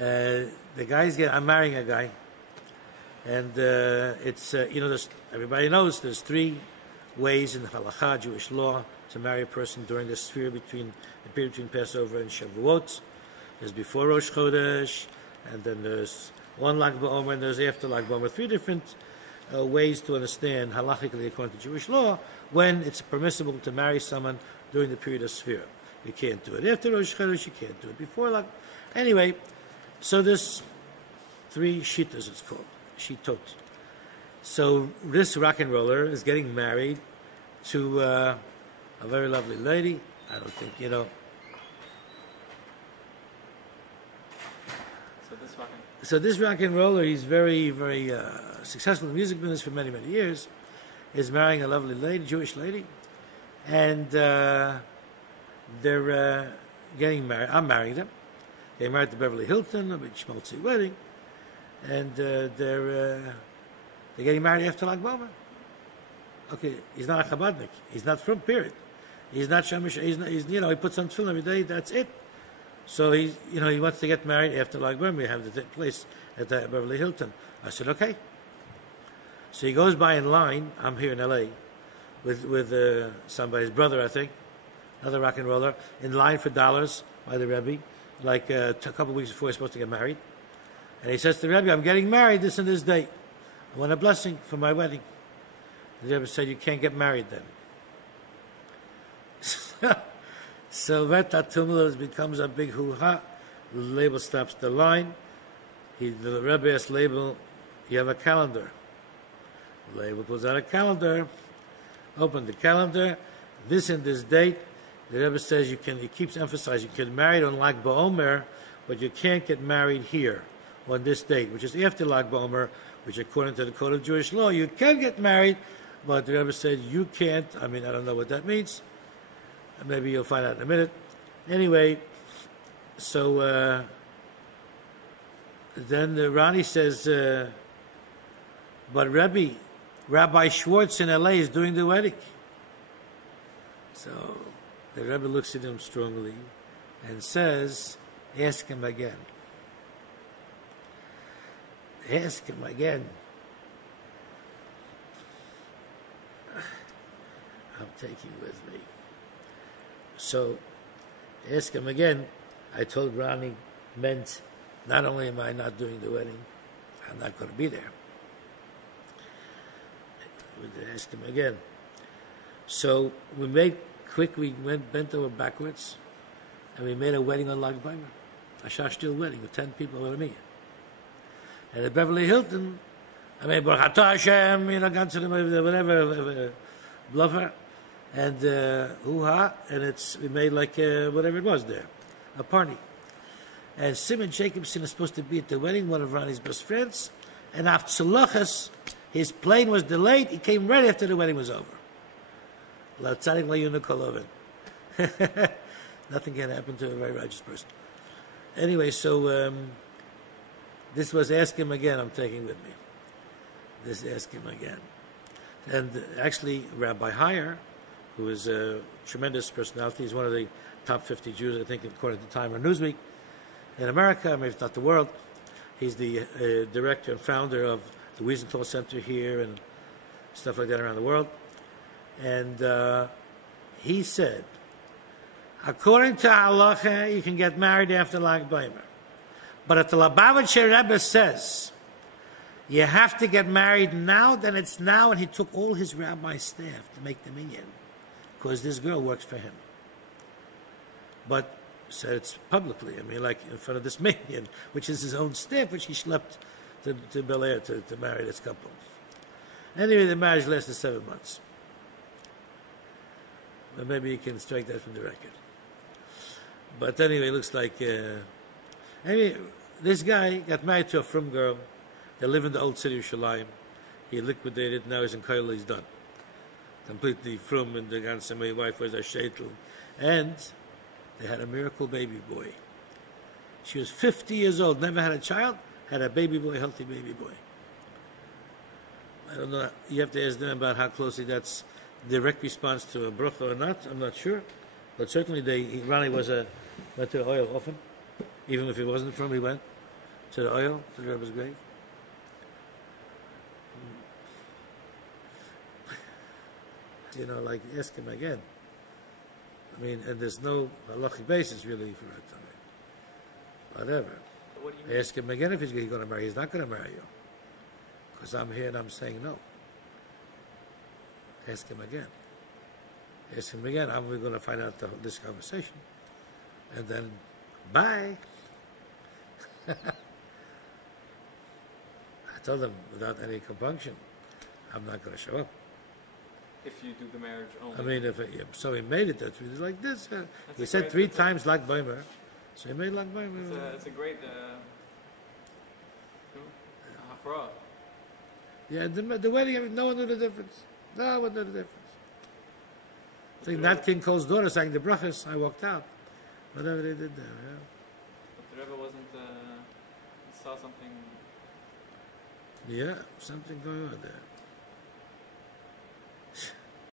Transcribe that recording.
I'm marrying a guy, and it's everybody knows there's three ways in halakha, Jewish law, to marry a person during the period between Passover and Shavuot. There's before Rosh Chodesh, and then there's one LagBomer, and there's after LagBomer. Three different ways to understand halachically according to Jewish law when it's permissible to marry someone during the period of Sfira. You can't do it after Rosh Chodesh. You can't do it before Lag. Anyway, so there's three shittas, it's called shitot. So this rock and roller is getting married to a very lovely lady. I don't think So this rock and roller, he's very, very successful in the music business for many, many years, is marrying a lovely lady, Jewish lady, and they're getting married. I'm marrying them. They're married to Beverly Hilton, a big schmaltzy wedding, and they're getting married after Lag BoMer. Okay, he's not a Chabadnik. He's not from, period. He's not Shamish. He puts on tefillin every day. That's it. So he wants to get married after Lag BoMer. We have to take place at the Beverly Hilton. I said, okay. So he goes by in line. I'm here in L.A. with somebody's brother, I think, another rock and roller, in line for dollars by the Rebbe, like a couple of weeks before he's supposed to get married. And he says to the Rebbe, I'm getting married this and this date. I want a blessing for my wedding. The Rebbe said, you can't get married then. So that tumulus becomes a big hoo-ha. The label stops the line. The Rebbe asks label, you have a calendar. The label pulls out a calendar. Open the calendar. This and this date. The Rebbe says he keeps emphasizing you can marry on Lag BoMer, but you can't get married here on this date, which is after Lag BoMer, which according to the Code of Jewish Law, you can get married, but the Rebbe said you can't. I don't know what that means. Maybe you'll find out in a minute. Anyway, so then Ronnie says, but Rabbi Schwartz in L.A. is doing the wedding. So the Rebbe looks at him strongly and says, ask him again. Ask him again. I'm taking with me. So, ask him again. I told Ronnie meant not only am I not doing the wedding, I'm not going to be there. We ask him again. So we bent over backwards, and we made a wedding on Lag BoMer, a shashtil wedding with 10 people over me. And at Beverly Hilton, Baruch Atah Hashem, whatever, bluffer. And hoo-ha, and we made like whatever it was there, a party. And Simon Jacobson is supposed to be at the wedding, one of Ronnie's best friends, and after Tzalachas, his plane was delayed. He came right after the wedding was over. Nothing can happen to a very righteous person. Anyway, so this was ask him again. I'm taking with me. This ask him again, and actually Rabbi Heyer, who is a tremendous personality. He's one of the top 50 Jews, I think, according to Time or Newsweek, in America, maybe if not the world. He's the director and founder of the Wiesenthal Center here and stuff like that around the world. And he said, according to halacha, you can get married after Lag BoMer. But if the Lubavitcher Rebbe says, you have to get married now, then it's now, and he took all his rabbi staff to make the minyan, because this girl works for him. But said it's publicly, like in front of this minyan, which is his own staff, which he schlepped to Bel Air to marry this couple. Anyway, the marriage lasted 7 months. But maybe you can strike that from the record. But anyway, it looks like... anyway, this guy got married to a frum girl. They live in the old city of Shalayim. He liquidated, now he's in Koil, he's done. Completely frum, and the ganze my wife was a sheitel. And they had a miracle baby boy. She was 50 years old, never had a child, had a baby boy, healthy baby boy. I don't know, you have to ask them about how closely that's direct response to a bracha or not, I'm not sure. But certainly Ronnie went to oil often. Even if he wasn't from, he went. to the oil, to the Rebbe's grave. You know, like, ask him again. I mean, and there's no halachic basis really for it. I mean, whatever. What do you mean? Ask him again if he's going to marry. He's not going to marry you. Because I'm here and I'm saying no. Ask him again. Ask him again. We're going to find out this conversation. And then, bye. I told him without any compunction, I'm not going to show up. If you do the marriage only. I mean, so he made it that way. Like this. He said 3 times LagBomer. So he made LagBomer. It's a great hafra. Yeah, the wedding, no one knew the difference. No one knew the difference. I think Nat King Cole's daughter sang the brachas. I walked out. Whatever they did there, yeah. But the Rebbe wasn't, he saw something. Yeah, something going on there.